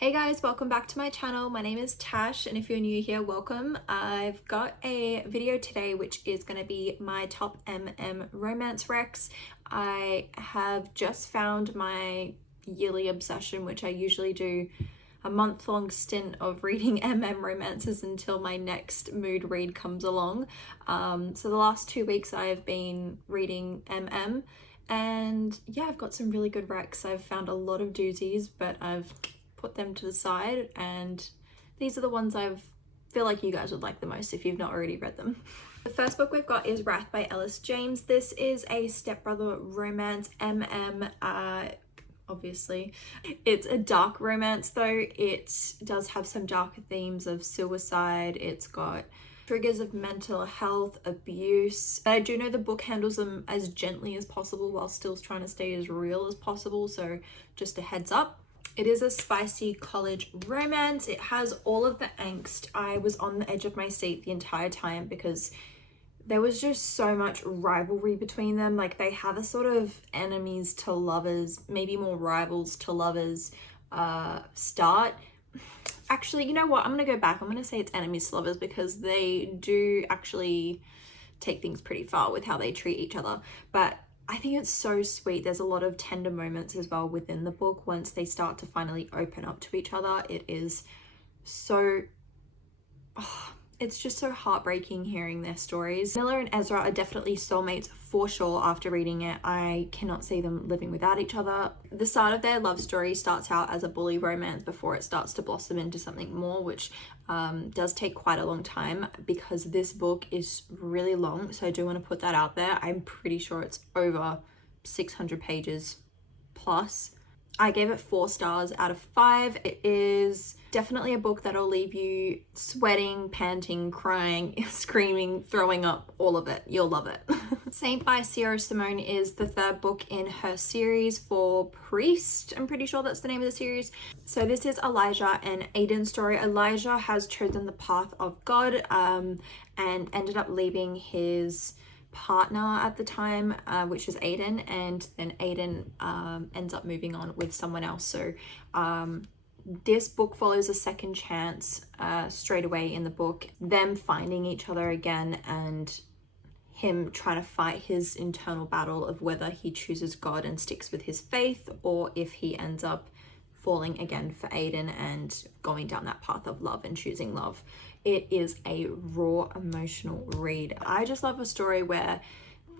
Hey guys, welcome back to my channel. My name is Tash, and if you're new here, welcome. I've got a video today which is going to be my top romance recs. I have just found my yearly obsession, which I usually do a month-long stint of reading romances until my next mood read comes along. So the last 2 weeks I have been reading and yeah, I've got some really good recs. I've found a lot of doozies, but I've put them to the side, and these are the ones I feel like you guys would like the most if you've not already read them. The first book we've got is Wrath by Ellis James. This is a stepbrother romance, obviously. It's a dark romance though. It does have some darker themes of suicide. It's got triggers of mental health, abuse. I do know the book handles them as gently as possible while still trying to stay as real as possible, so just a heads up. It is a spicy college romance. It has all of the angst. I was on the edge of my seat the entire time because there was just so much rivalry between them. Like, they have a sort of enemies to lovers, maybe more rivals to lovers start. Actually, you know what? I'm going to go back. I'm going to say it's enemies to lovers because they do actually take things pretty far with how they treat each other. But I think it's so sweet. There's a lot of tender moments as well within the book once they start to finally open up to each other. It is so... it's just so heartbreaking hearing their stories. Miller and Ezra are definitely soulmates for sure after reading it. I cannot see them living without each other. The start of their love story starts out as a bully romance before it starts to blossom into something more, which does take quite a long time because this book is really long. So I do want to put that out there. I'm pretty sure it's over 600 pages plus. I gave it 4 stars out of 5. It is definitely a book that'll leave you sweating, panting, crying, screaming, throwing up, all of it. You'll love it. Saint by Sierra Simone is the 3rd book in her series for Priest. I'm pretty sure that's the name of the series. So this is Elijah and Aiden's story. Elijah has chosen the path of God and ended up leaving his partner at the time, which was Aiden, and then Aiden ends up moving on with someone else. So this book follows a second chance straight away in the book, them finding each other again and him trying to fight his internal battle of whether he chooses God and sticks with his faith or if he ends up falling again for Aiden and going down that path of love and choosing love. It is a raw emotional read. I just love a story where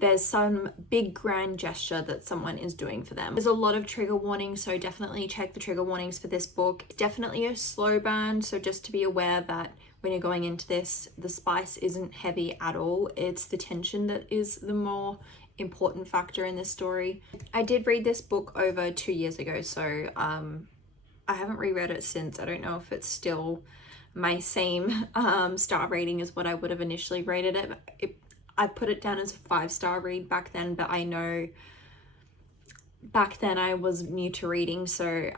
there's some big grand gesture that someone is doing for them. There's a lot of trigger warnings, so definitely check the trigger warnings for this book. It's definitely a slow burn, so just to be aware that when you're going into this, the spice isn't heavy at all. It's the tension that is the more important factor in this story. I did read this book over 2 years ago, so I haven't reread it since. I don't know if it's still my same star rating as what I would have initially rated it. I put it down as a 5-star read back then, but I know back then I was new to reading, so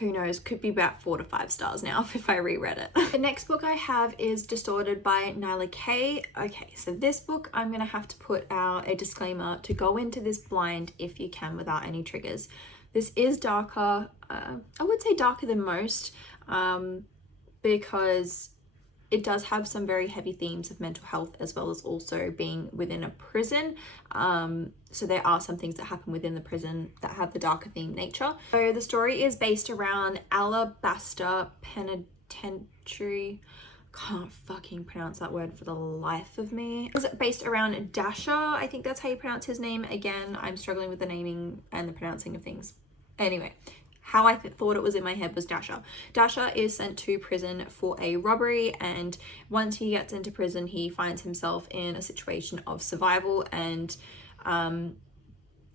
who knows, could be about 4 to 5 stars now if I reread it. The next book I have is Distorted by Nyla Kay. Okay, so this book I'm gonna have to put out a disclaimer to go into this blind if you can without any triggers. This is darker, I would say darker than most, because it does have some very heavy themes of mental health as well as also being within a prison. So there are some things that happen within the prison that have the darker theme nature. So the story is based around Alabaster Penitentiary. Can't fucking pronounce that word for the life of me. It's based around Dasha. I think that's how you pronounce his name. Again, I'm struggling with the naming and the pronouncing of things. Anyway, how I thought it was in my head was Dasha. Dasha is sent to prison for a robbery, and once he gets into prison, he finds himself in a situation of survival, and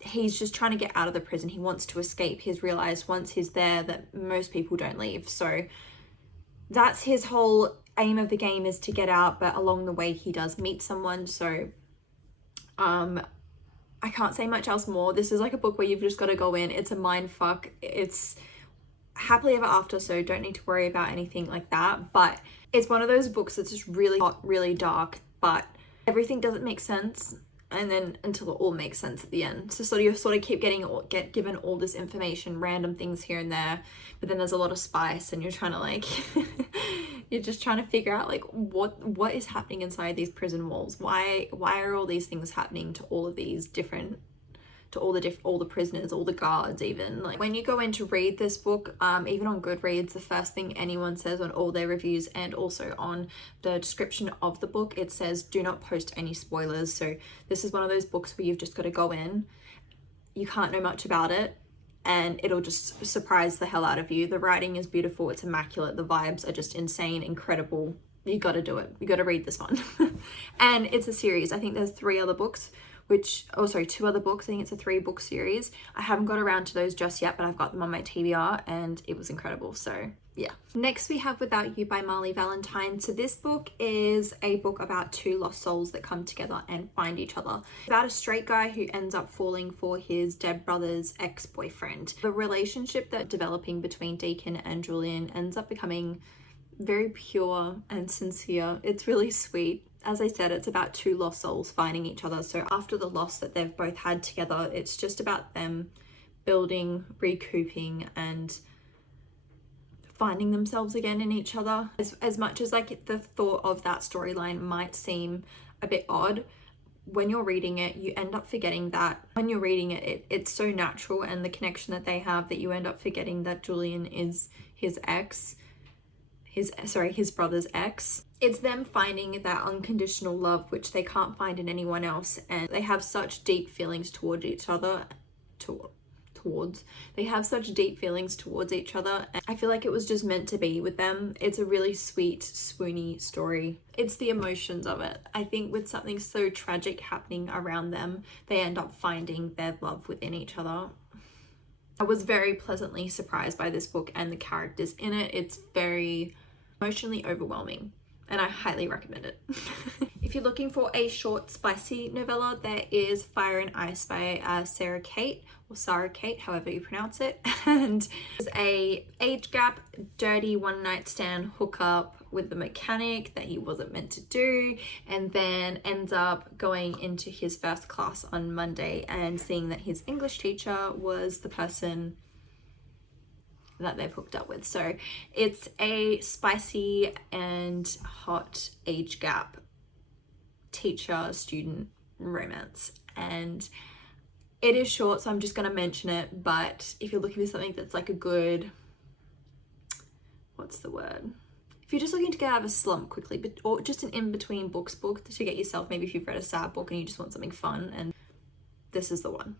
he's just trying to get out of the prison. He wants to escape. He's realized once he's there that most people don't leave. So that's his whole aim of the game, is to get out, but along the way he does meet someone. So I can't say much else more. This is like a book where you've just got to go in. It's a mind fuck. It's happily ever after, so don't need to worry about anything like that. But it's one of those books that's just really hot, really dark, but everything doesn't make sense. and then until it all makes sense at the end. So you sort of keep get given all this information, random things here and there, but then there's a lot of spice, and you're trying to like you're just trying to figure out like what is happening inside these prison walls. Why are all these things happening to all of these different, to all the prisoners, all the guards even. Like when you go in to read this book, even on Goodreads, the first thing anyone says on all their reviews and also on the description of the book, it says do not post any spoilers. So this is one of those books where you've just got to go in, you can't know much about it, and it'll just surprise the hell out of you. The writing is beautiful, it's immaculate, the vibes are just insane, incredible. You got to do it, you got to read this one. And it's a series. I think there's 3 other books, 2 other books. I think it's a 3-book series. I haven't got around to those just yet, but I've got them on my TBR and it was incredible. So yeah. Next we have Without You by Marley Valentine. So this book is a book about 2 lost souls that come together and find each other. About a straight guy who ends up falling for his dead brother's ex-boyfriend. The relationship that's developing between Deacon and Julian ends up becoming very pure and sincere. It's really sweet. As I said, it's about 2 lost souls finding each other. So after the loss that they've both had together, it's just about them building, recouping, and finding themselves again in each other. As much as like the thought of that storyline might seem a bit odd, when you're reading it, you end up forgetting that. When you're reading it, it's so natural, and the connection that they have, that you end up forgetting that Julian is his brother's ex. It's them finding that unconditional love which they can't find in anyone else, and they have such deep feelings towards each other. They have such deep feelings towards each other, and I feel like it was just meant to be with them. It's a really sweet, swoony story. It's the emotions of it. I think with something so tragic happening around them, they end up finding their love within each other. I was very pleasantly surprised by this book and the characters in it. It's very emotionally overwhelming, and I highly recommend it. If you're looking for a short, spicy novella, there is Fire and Ice by Sarah Kate, however you pronounce it. And there's a age gap, dirty one-night stand hookup with the mechanic that he wasn't meant to do, and then ends up going into his first class on Monday and seeing that his English teacher was the person that they've hooked up with. So it's a spicy and hot age gap teacher-student romance, and it is short, so I'm just going to mention it. But if you're looking for something that's like a good, if you're just looking to get out of a slump quickly, or just an in-between book to get yourself, maybe if you've read a sad book and you just want something fun, and this is the one.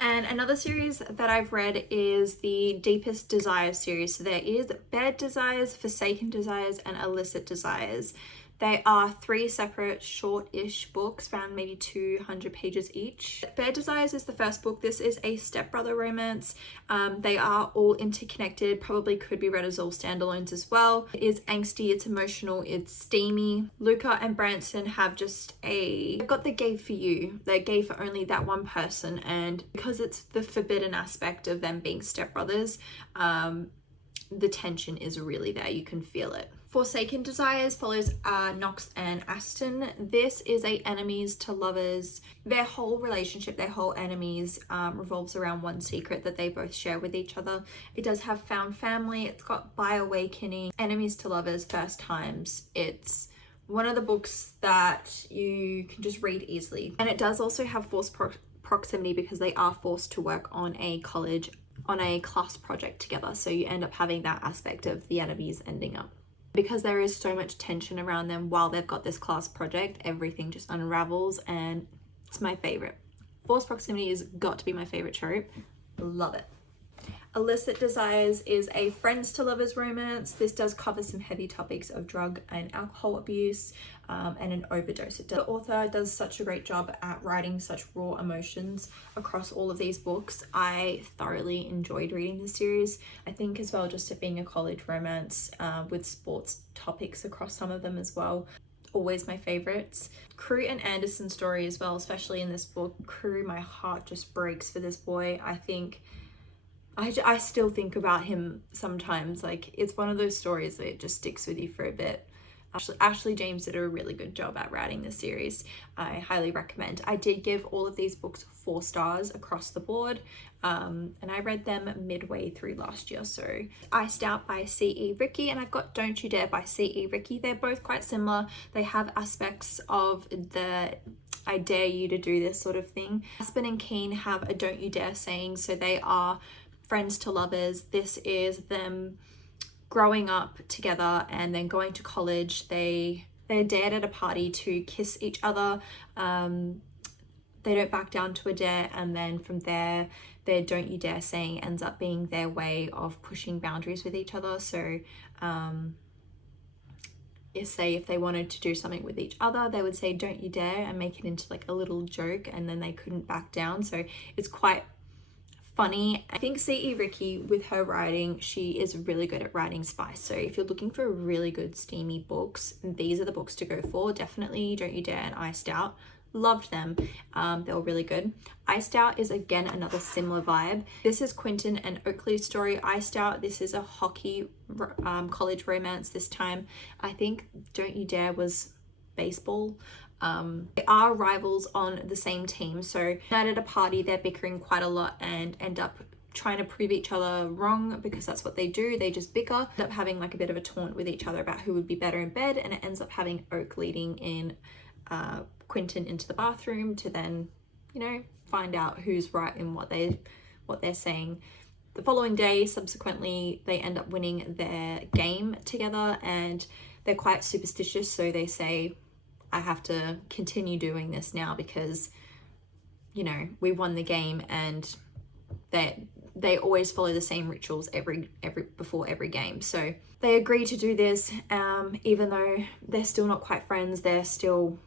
And another series that I've read is the Deepest Desires series. So there is Bad Desires, Forsaken Desires, and Illicit Desires. They are 3 separate short-ish books, around maybe 200 pages each. Bad Desires is the first book. This is a stepbrother romance. They are all interconnected, probably could be read as all standalones as well. It is angsty, it's emotional, it's steamy. Luca and Branson have they've got the gay for you. They're gay for only that one person, and because it's the forbidden aspect of them being stepbrothers, the tension is really there. You can feel it. Forsaken Desires follows Knox and Aston. This is a enemies to lovers. Their whole relationship, their whole enemies revolves around one secret that they both share with each other. It does have found family. It's got by awakening, enemies to lovers, first times. It's one of the books that you can just read easily. And it does also have forced proximity because they are forced to work on a class project together. So you end up having that aspect of the enemies ending up. Because there is so much tension around them while they've got this class project, everything just unravels, and it's my favorite. Forced proximity has got to be my favorite trope. Love it. Illicit Desires is a friends to lovers romance. This does cover some heavy topics of drug and alcohol abuse and an overdose. The author does such a great job at writing such raw emotions across all of these books. I thoroughly enjoyed reading this series. I think as well, just it being a college romance with sports topics across some of them as well. Always my favorites. Crew and Anderson's story as well, especially in this book. Crew, my heart just breaks for this boy. I still think about him sometimes. Like, it's one of those stories that it just sticks with you for a bit. Ashley James did a really good job at writing this series. I highly recommend. I did give all of these books 4 stars across the board, and I read them midway through last year. So Iced Out by C.E. Ricky, and I've got Don't You Dare by C.E. Ricky. They're both quite similar. They have aspects of the I dare you to do this sort of thing. Aspen and Keen have a Don't You Dare saying, so they are friends to lovers. This is them growing up together and then going to college. They're dared at a party to kiss each other. They don't back down to a dare, and then from there their Don't You Dare saying ends up being their way of pushing boundaries with each other. So say if they wanted to do something with each other, they would say don't you dare and make it into like a little joke, and then they couldn't back down. So it's quite funny. I think C.E. Ricky, with her writing, she is really good at writing spice. So if you're looking for really good steamy books, these are the books to go for. Definitely Don't You Dare and Iced Out. Loved them. They were really good. Iced Out is again another similar vibe. This is Quentin and Oakley's story. Iced Out, this is a hockey college romance this time. I think Don't You Dare was baseball. They are rivals on the same team. So at a party, they're bickering quite a lot and end up trying to prove each other wrong, because that's what they do. They just bicker, end up having like a bit of a taunt with each other about who would be better in bed, and it ends up having Oak leading in Quentin into the bathroom to then, you know, find out who's right in what they're saying. The following day, subsequently, they end up winning their game together, and they're quite superstitious, so they say, I have to continue doing this now because, you know, we won the game, and they always follow the same rituals before every game. So they agree to do this, even though they're still not quite friends. They're still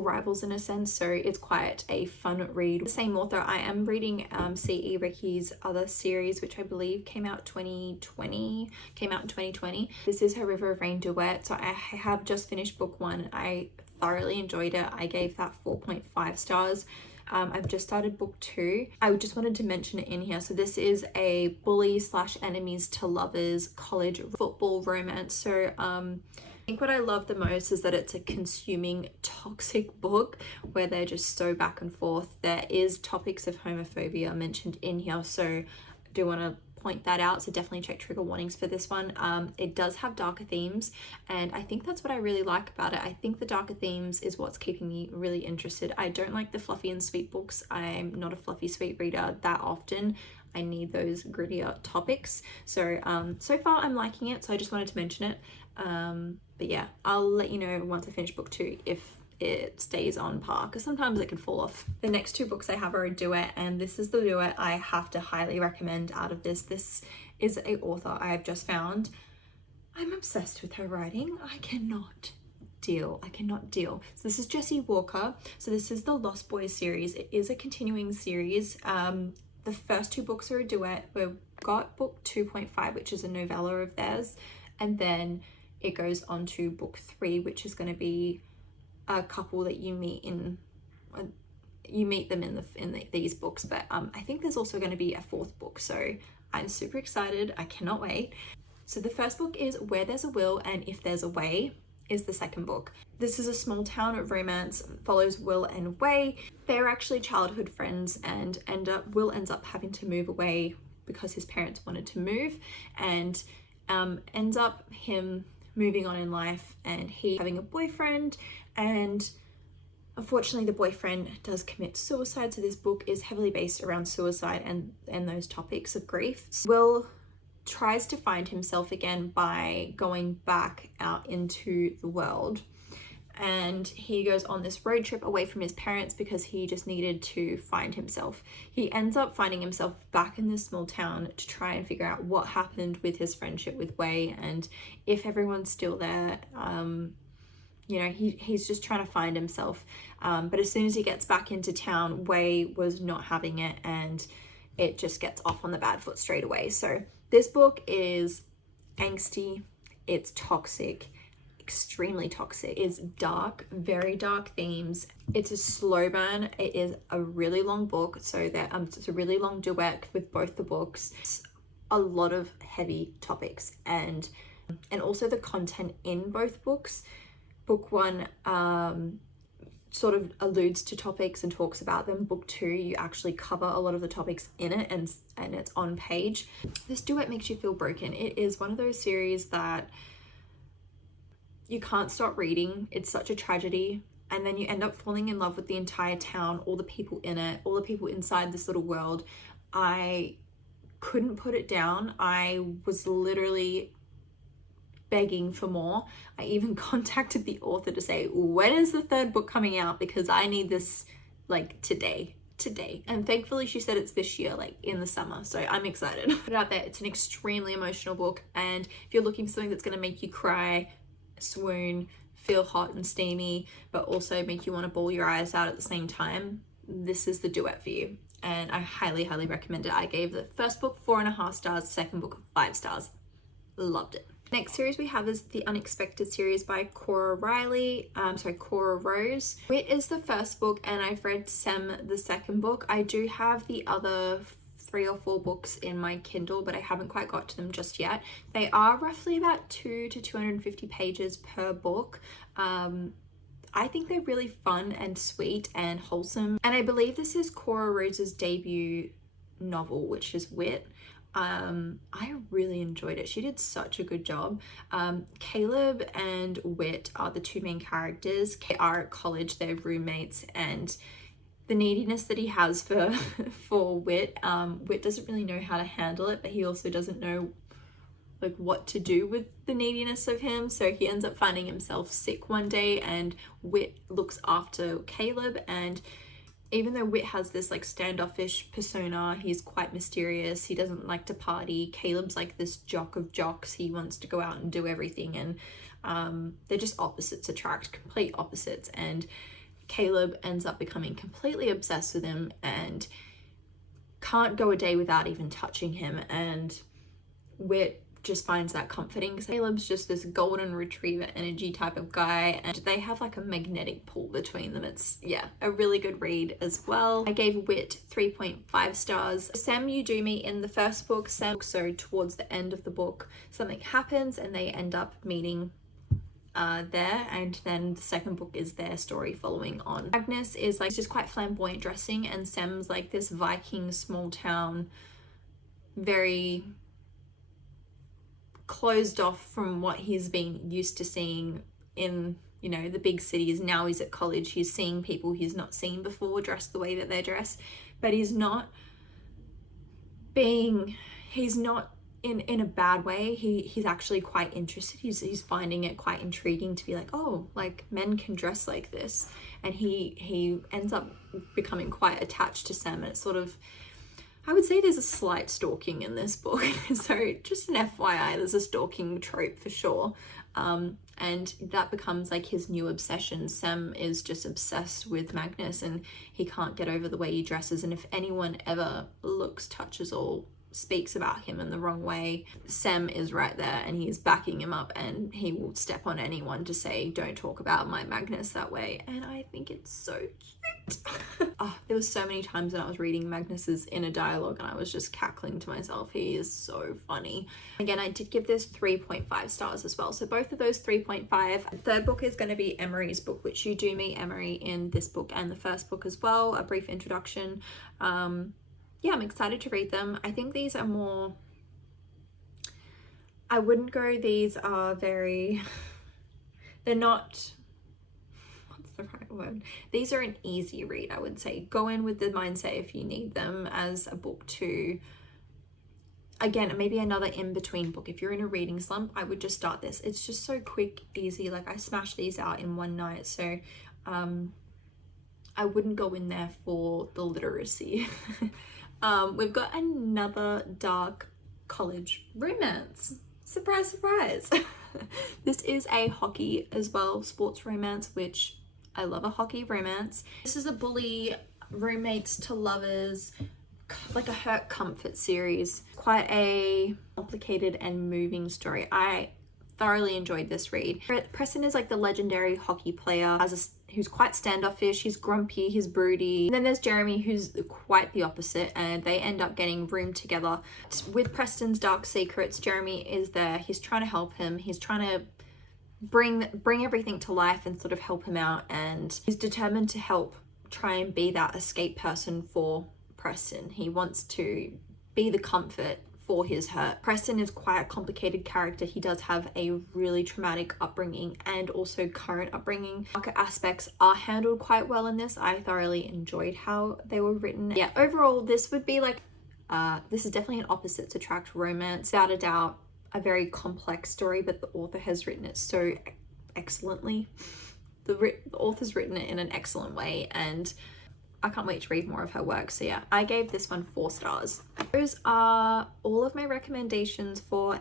rivals in a sense. So it's quite a fun read. The same author. I am reading C.E. Ricky's other series, which I believe came out in 2020. This is her River of Rain Duet. So I have just finished book 1. I thoroughly enjoyed it. I gave that 4.5 stars. I've just started book 2. I just wanted to mention it in here. So this is a bully / enemies to lovers college football romance. So I think what I love the most is that it's a consuming toxic book where they're just so back and forth. There is topics of homophobia mentioned in here, so I do want to point that out. So definitely check trigger warnings for this one. It does have darker themes, and I think that's what I really like about it. I think the darker themes is what's keeping me really interested. I don't like the fluffy and sweet books. I'm not a fluffy sweet reader that often. I need those grittier topics. So so far I'm liking it, so I just wanted to mention it. But yeah, I'll let you know once I finish book 2 if it stays on par, because sometimes it can fall off. The next 2 books I have are a duet, and this is the duet I have to highly recommend out of this. This is a author I have just found. I'm obsessed with her writing. I cannot deal. So this is Jessie Walker. So this is the Lost Boys series. It is a continuing series. The first 2 books are a duet. We've got book 2.5, which is a novella of theirs, and then it goes on to book 3, which is going to be a couple that you meet in these books. But I think there's also going to be a 4th book, so I'm super excited. I cannot wait. So the first book is Where There's a Will and If There's a Way is the second book. This is a small town romance, follows Will and Way. They're actually childhood friends, and Will ends up having to move away because his parents wanted to move, and ends up him moving on in life and he having a boyfriend, and unfortunately the boyfriend does commit suicide. So this book is heavily based around suicide and those topics of grief. Will tries to find himself again by going back out into the world, and he goes on this road trip away from his parents because he just needed to find himself. He ends up finding himself back in this small town to try and figure out what happened with his friendship with Way, and if everyone's still there. You know, he's just trying to find himself. But as soon as he gets back into town, Way was not having it, and it just gets off on the bad foot straight away. So this book is angsty, it's toxic, extremely toxic. It's dark, very dark themes. It's a slow burn. It is a really long book, so that it's a really long duet with both the books. It's a lot of heavy topics, and and also the content in both books. Book one sort of alludes to topics and talks about them. Book two, you actually cover a lot of the topics in it, and it's on page. This Duet makes you feel broken. It is one of those series that you can't stop reading. It's such a tragedy. And then you end up falling in love with the entire town, all the people in it, all the people inside this little world. I couldn't put it down. I was literally begging for more. I even contacted the author to say, when is the third book coming out? Because I need this like today. And thankfully she said it's this year, like in the summer. So I'm excited. Put it out there. It's an extremely emotional book. And if you're looking for something that's going to make you cry, swoon, feel hot and steamy, but also make you want to bawl your eyes out at the same time, this is the Duet for you. And I highly, highly recommend it. I gave the first book 4.5 stars, second book 5 stars. Loved it. Next series we have is the Unexpected series by Cora Rose. Wit is the first book, and I've read Sem the second book. I do have the other 3 or 4 books in my Kindle, but I haven't quite got to them just yet. They are roughly about 2 to 250 pages per book. I think they're really fun and sweet and wholesome. And I believe this is Cora Rose's debut novel, which is Wit. I really enjoyed it. She did such a good job. Caleb and Wit are the 2 main characters. They are at college, they're roommates, and the neediness that he has for Wit, Wit doesn't really know how to handle it, but he also doesn't know like what to do with the neediness of him. So he ends up finding himself sick one day, and Wit looks after Caleb. And even though Wit has this like standoffish persona, he's quite mysterious, he doesn't like to party. Caleb's like this jock of jocks, he wants to go out and do everything, and they're just opposites attract, complete opposites. And Caleb ends up becoming completely obsessed with him and can't go a day without even touching him, and Wit just finds that comforting because Caleb's just this golden retriever energy type of guy, and they have like a magnetic pull between them. It's, yeah, a really good read as well. I gave Wit 3.5 stars. Sam, you do meet in the first book. Sam, so towards the end of the book, something happens and they end up meeting there, and then the second book is their story following on. Magnus is like just quite flamboyant dressing, and Sam's like this Viking small town, very closed off from what he's been used to seeing in, you know, the big cities. Now he's at college, he's seeing people he's not seen before dressed the way that they're dressed, but he's not in a bad way. He's actually quite interested. He's finding it quite intriguing to be like, oh, like men can dress like this, and he ends up becoming quite attached to Sam. And it's sort of, I would say there's a slight stalking in this book. So just an FYI, there's a stalking trope for sure. And that becomes like his new obsession. Sam is just obsessed with Magnus, and he can't get over the way he dresses. And if anyone ever looks, touches, or speaks about him in the wrong way, Sam is right there and he's backing him up, and he will step on anyone to say, don't talk about my Magnus that way. And I think it's so cute. Oh, there was so many times when I was reading Magnus's inner dialogue and I was just cackling to myself. He is so funny. Again, I did give this 3.5 stars as well. So both of those 3.5. Third book is going to be Emery's book, which you do meet Emery in this book and the first book as well. A brief introduction. Yeah, I'm excited to read them. I think these are more, I wouldn't go, these are very, they're not, what's the right word? These are an easy read, I would say. Go in with the mindset if you need them as a book to, again, maybe another in-between book. If you're in a reading slump, I would just start this. It's just so quick, easy. Like I smashed these out in one night. So I wouldn't go in there for the literacy. We've got another dark college romance. Surprise, surprise. This is a hockey as well, sports romance, which I love a hockey romance. This is a bully roommates to lovers, like a hurt comfort series. Quite a complicated and moving story. I thoroughly enjoyed this read. Preston is like the legendary hockey player. who's quite standoffish, he's grumpy, he's broody. And then there's Jeremy, who's quite the opposite, and they end up getting roomed together. With Preston's dark secrets, Jeremy is there, he's trying to help him, he's trying to bring everything to life and sort of help him out, and he's determined to help try and be that escape person for Preston. He wants to be the comfort for his hurt. Preston is quite a complicated character. He does have a really traumatic upbringing and also current upbringing. Darker aspects are handled quite well in this. I thoroughly enjoyed how they were written. Yeah, overall, this would be like, this is definitely an opposites attract romance. Without a doubt, a very complex story, but the author has written it so excellently. The author's written it in an excellent way, and I can't wait to read more of her work. So yeah, I gave this one 4 stars. Those are all of my recommendations for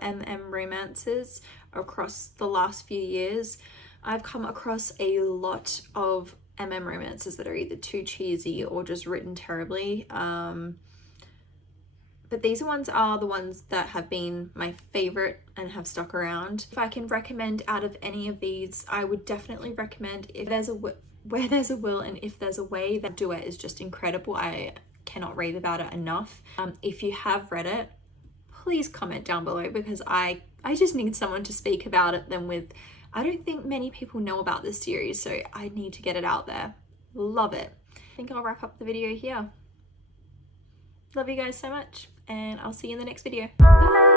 romances across the last few years. I've come across a lot of romances that are either too cheesy or just written terribly. But these ones are the ones that have been my favorite and have stuck around. If I can recommend out of any of these, I would definitely recommend If There's a Where There's a Will and If There's a Way. That Duet is just incredible. I cannot rave about it enough. If you have read it, please comment down below, because I just need someone to speak about it. I don't think many people know about this series, so I need to get it out there. Love it. I think I'll wrap up the video here. Love you guys so much, and I'll see you in the next video. Bye!